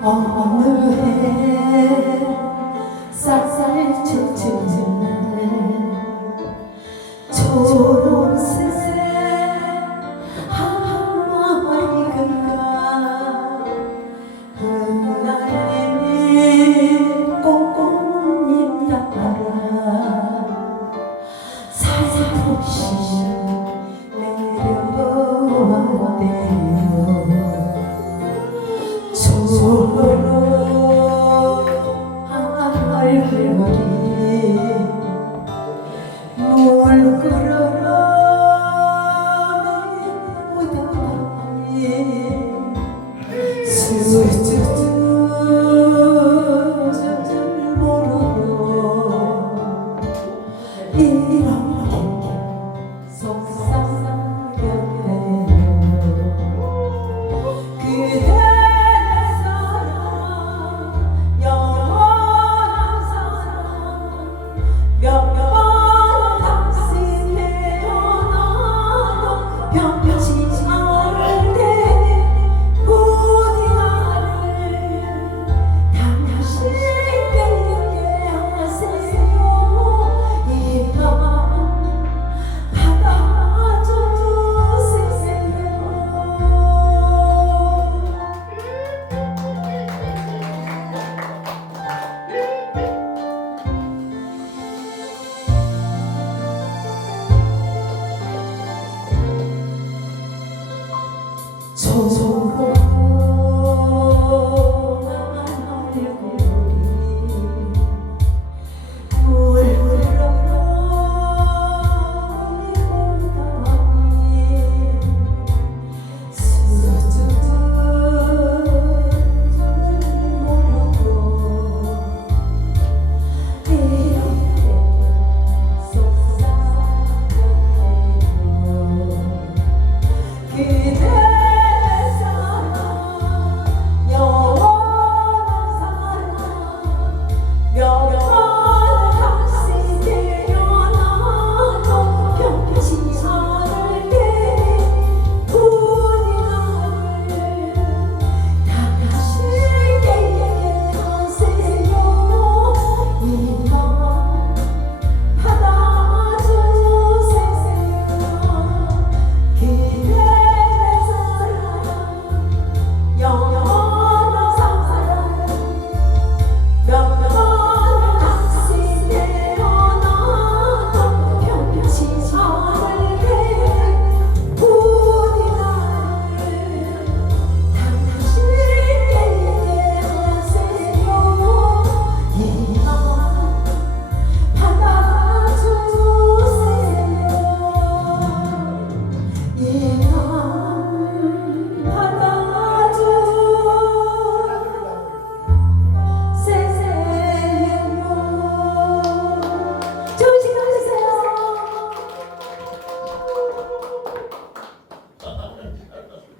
오늘의 쌀쌀 춤추는 초록색 속상하게 그의 서서